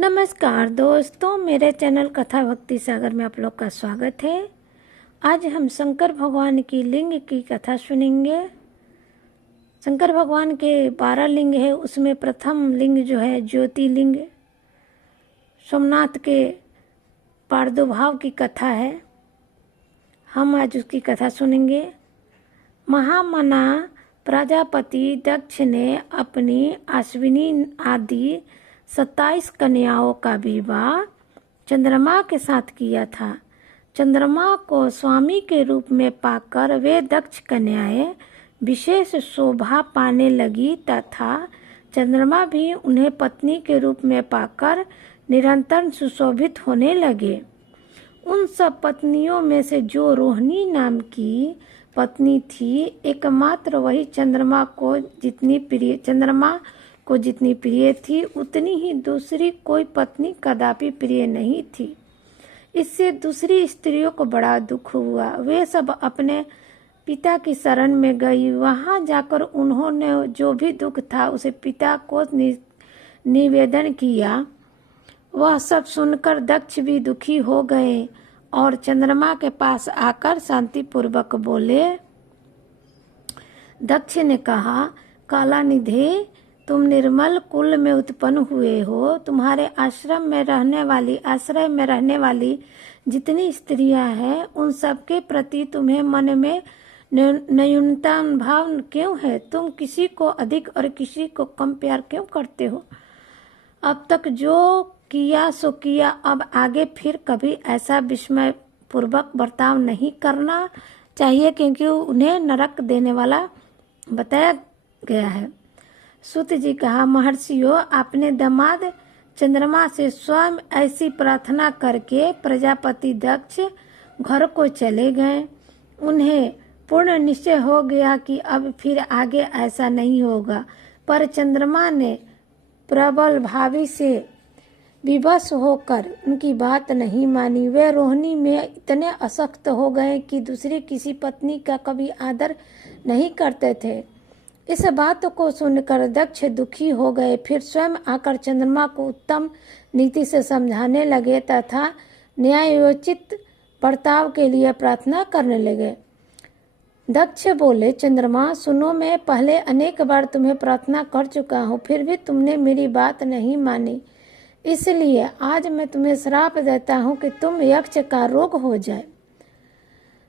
नमस्कार दोस्तों, मेरे चैनल कथा भक्ति सागर में आप लोग का स्वागत है। आज हम शंकर भगवान की लिंग की कथा सुनेंगे। शंकर भगवान के 12 लिंग है, उसमें प्रथम लिंग जो है ज्योतिर्लिंग सोमनाथ के प्रादुर्भाव की कथा है। हम आज उसकी कथा सुनेंगे। महामना प्रजापति दक्ष ने अपनी अश्विनी आदि 27 कन्याओं का विवाह चंद्रमा के साथ किया था। चंद्रमा को स्वामी के रूप में पाकर वे दक्ष कन्याएं विशेष शोभा पाने लगी तथा चंद्रमा भी उन्हें पत्नी के रूप में पाकर निरंतर सुशोभित होने लगे। उन सब पत्नियों में से जो रोहिणी नाम की पत्नी थी, एकमात्र वही चंद्रमा को जितनी प्रिय थी उतनी ही दूसरी कोई पत्नी कदापि प्रिय नहीं थी। इससे दूसरी स्त्रियों को बड़ा दुख हुआ। वे सब अपने पिता की शरण में गई। वहां जाकर उन्होंने जो भी दुख था उसे पिता को निवेदन किया। वह सब सुनकर दक्ष भी दुखी हो गए और चंद्रमा के पास आकर शांतिपूर्वक बोले। दक्ष ने कहा, कालानिधे, तुम निर्मल कुल में उत्पन्न हुए हो। तुम्हारे आश्रय में रहने वाली जितनी स्त्रियां हैं उन सबके प्रति तुम्हें मन में न्यूनता भाव क्यों है? तुम किसी को अधिक और किसी को कम प्यार क्यों करते हो? अब तक जो किया सो किया, अब आगे फिर कभी ऐसा विस्मय पूर्वक बर्ताव नहीं करना चाहिए, क्योंकि उन्हें नरक देने वाला बताया गया है। सूत जी कहा, महर्षियों, आपने दामाद चंद्रमा से स्वयं ऐसी प्रार्थना करके प्रजापति दक्ष घर को चले गए। उन्हें पूर्ण निश्चय हो गया कि अब फिर आगे ऐसा नहीं होगा, पर चंद्रमा ने प्रबल भावी से विवश होकर उनकी बात नहीं मानी। वे रोहिणी में इतने आसक्त हो गए कि दूसरी किसी पत्नी का कभी आदर नहीं करते थे। इस बात को सुनकर दक्ष दुखी हो गए। फिर स्वयं आकर चंद्रमा को उत्तम नीति से समझाने लगे तथा न्यायोचित बर्ताव के लिए प्रार्थना करने लगे। दक्ष बोले, चंद्रमा सुनो, मैं पहले अनेक बार तुम्हें प्रार्थना कर चुका हूँ, फिर भी तुमने मेरी बात नहीं मानी। इसलिए आज मैं तुम्हें श्राप देता हूँ कि तुम यक्ष का रोग हो जाए।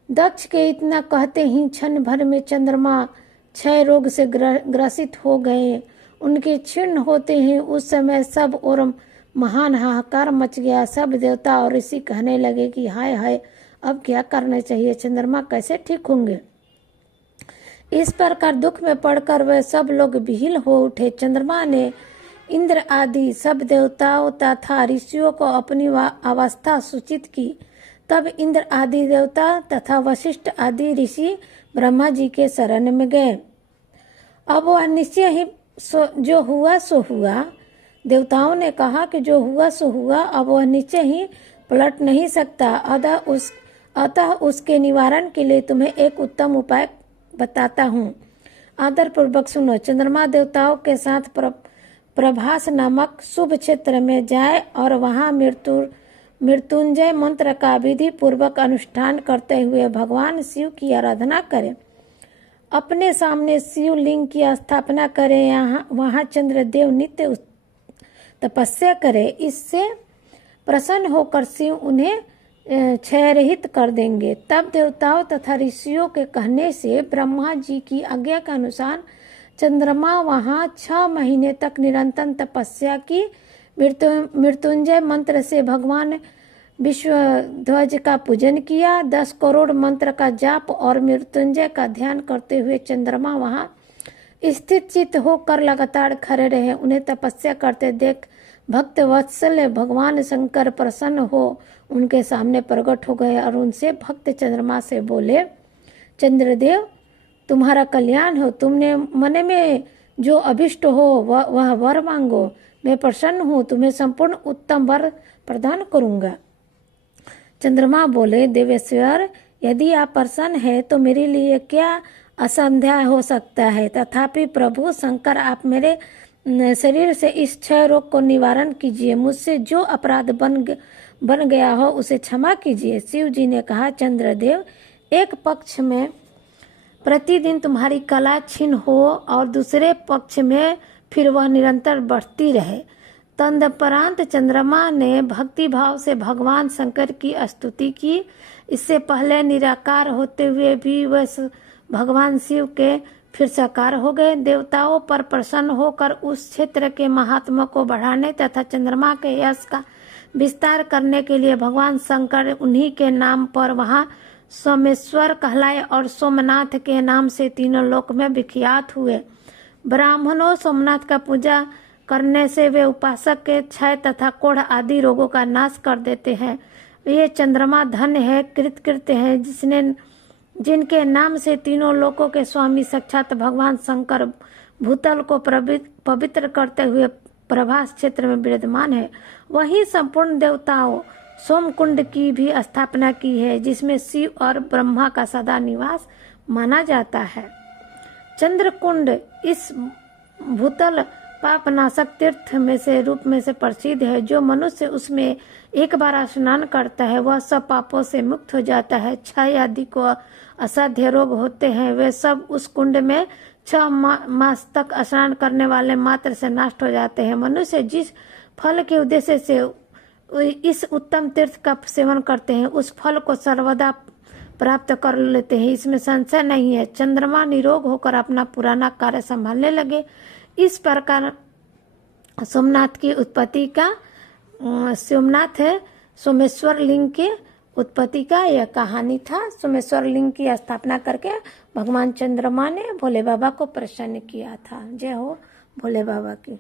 दक्ष के इतना कहते ही क्षण भर में चंद्रमा क्षय रोग से ग्रसित हो गए। उनके क्षीण होते ही उस समय सब और महान हाहाकार मच गया। सब देवता और ऋषि कहने लगे कि हाय हाय, अब क्या करना चाहिए? चंद्रमा कैसे ठीक होंगे? इस प्रकार दुख में पड़कर वे सब लोग विहीन हो उठे। चंद्रमा ने इंद्र आदि सब देवताओं तथा ऋषियों को अपनी अवस्था सूचित की। तब इंद्र आदि देवता तथा वशिष्ठ आदि ऋषि ब्रह्मा जी के शरण में गए। अब वह निश्चय ही जो हुआ सो हुआ। देवताओं ने कहा कि जो हुआ सो हुआ, अब वह निश्चय ही पलट नहीं सकता। अतः उसके निवारण के लिए तुम्हें एक उत्तम उपाय बताता हूँ। आदर पूर्वक सुनो। चंद्रमा देवताओं के साथ प्रभास नामक शुभ क्षेत्र में जाए और वहाँ मृत्युंजय मंत्र का विधि पूर्वक अनुष्ठान करते हुए भगवान शिव की आराधना करें। अपने सामने शिवलिंग की स्थापना करें। वहाँ चंद्रदेव नित्य तपस्या करें। इससे प्रसन्न होकर शिव उन्हें क्षयरहित कर देंगे। तब देवताओं तथा ऋषियों के कहने से ब्रह्मा जी की आज्ञा के अनुसार चंद्रमा वहाँ 6 महीने तक निरंतर तपस्या की। मृत्युंजय मंत्र से भगवान विश्वध्वज का पूजन किया। 10 करोड़ मंत्र का जाप और मृत्युंजय का ध्यान करते हुए चंद्रमा वहाँ स्थित चित्त होकर लगातार खड़े रहे। उन्हें तपस्या करते देख भक्त वत्सल भगवान शंकर प्रसन्न हो उनके सामने प्रकट हो गए और उनसे भक्त चंद्रमा से बोले, चंद्रदेव, तुम्हारा कल्याण हो। तुमने मन में जो अभिष्ट हो वह वर मांगो। मैं प्रसन्न हूँ, तुम्हें संपूर्ण उत्तम वर प्रदान करूंगा। चंद्रमा बोले, देवेश्वर, यदि आप प्रसन्न है तो मेरे लिए क्या असंध्या हो सकता है? तथापि प्रभु शंकर, आप मेरे शरीर से इस क्षय रोग को निवारण कीजिए। मुझसे जो अपराध बन गया हो उसे क्षमा कीजिए। शिव जी ने कहा, चंद्रदेव, एक पक्ष में प्रतिदिन तुम्हारी कला क्षीण हो और दूसरे पक्ष में फिर वह निरंतर बढ़ती रहे। तदुपरांत चंद्रमा ने भक्ति भाव से भगवान शंकर की स्तुति की। इससे पहले निराकार होते हुए भी वह भगवान शिव के फिर साकार हो गए। देवताओं पर प्रसन्न होकर उस क्षेत्र के महात्मा को बढ़ाने तथा चंद्रमा के यश का विस्तार करने के लिए भगवान शंकर उन्हीं के नाम पर वहां सोमेश्वर कहलाए और सोमनाथ के नाम से तीनों लोक में विख्यात हुए। ब्राह्मणों सोमनाथ का पूजा करने से वे उपासक के क्षय तथा कोढ़ आदि रोगों का नाश कर देते हैं। ये चंद्रमा धन है, कृतकृत्य है, जिनके नाम से तीनों लोकों के स्वामी साक्षात भगवान शंकर भूतल को पवित्र करते हुए प्रभास क्षेत्र में विराजमान है। वही संपूर्ण देवताओं सोमकुंड की भी स्थापना की है, जिसमें शिव और ब्रह्मा का सदा निवास माना जाता है। चंद्रकुंड इस भूतल पापनाशक तीर्थ में से रूप में से प्रसिद्ध है। जो मनुष्य उसमें एक बार स्नान करता है वह सब पापों से मुक्त हो जाता है। क्षय आदि को असाध्य रोग होते हैं वे सब उस कुंड में 6 मास तक स्नान करने वाले मात्र से नष्ट हो जाते हैं। मनुष्य जिस फल के उद्देश्य से इस उत्तम तीर्थ का सेवन करते हैं उस फल को सर्वदा प्राप्त कर लेते हैं, इसमें संशय नहीं है। चंद्रमा निरोग होकर अपना पुराना कार्य संभालने लगे। इस प्रकार सोमनाथ की उत्पत्ति का सोमनाथ है सोमेश्वर लिंग के उत्पत्ति का यह कहानी था। सोमेश्वर लिंग की स्थापना करके भगवान चंद्रमा ने भोले बाबा को प्रसन्न किया था। जय हो भोले बाबा की।